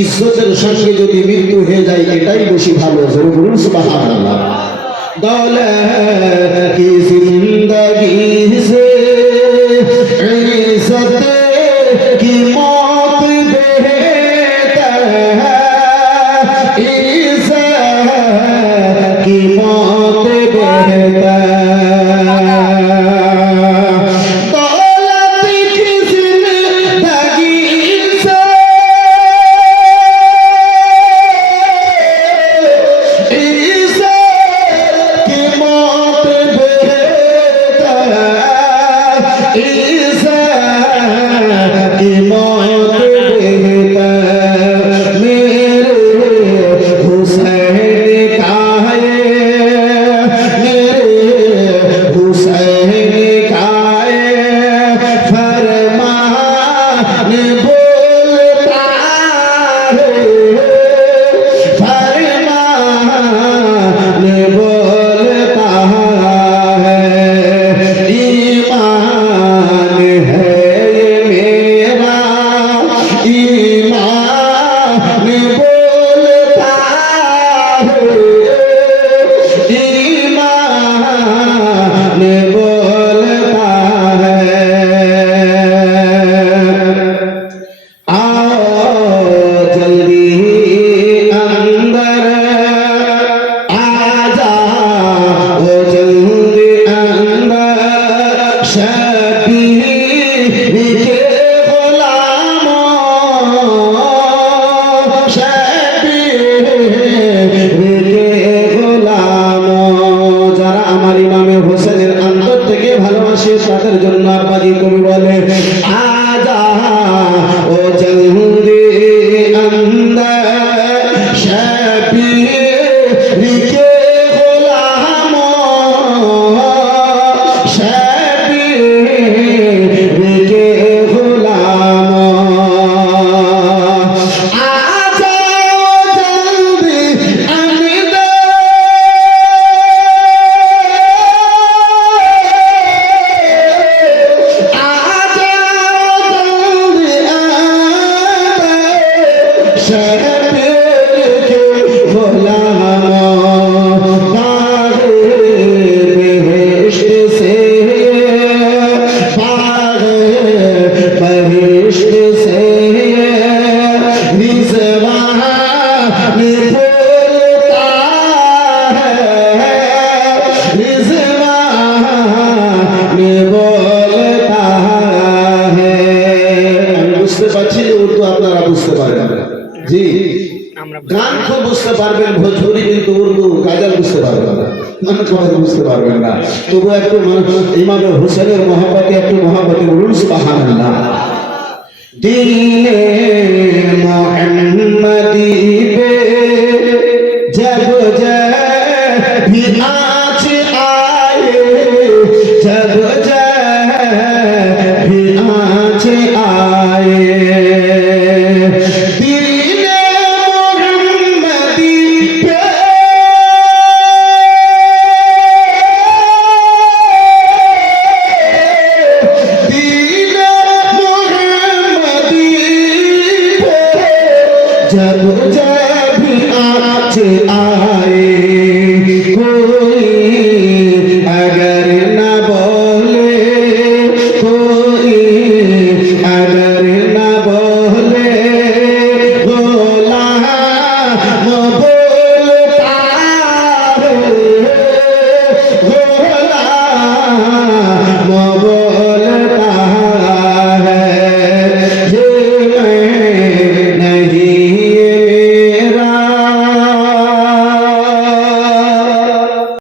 ইজ্জতের সঙ্গে যদি মৃত্যু হয়ে যায় এটাই বেশি ভালো। জোরে বলুন সুবহানাল্লাহ। দৌলত কি জিंदगी से इज्जत की मौत बेहतर है, इज्जत की मौत बेहतर। তাদের জন্য আব্বাজি কবি বলে আজা ও জলদি अंदर शबीर के गुलामों, शबीर के गुलामों, आजा जल्दी अंदर, জি গান খুব বুঝতে পারবেন, ভোজপুরি কিন্তু উর্দু গাজাল বুঝতে পারবেন না, মানে কথা বুঝতে পারবেন না। তবু একটু ইমাম হোসেনের মহব্বতে একটু মহব্বতে বলুন সুবহানাল্লাহ। দীনে মুহাম্মদি पे जब भी आँच आए, जब भी आँच आए, जब आज आए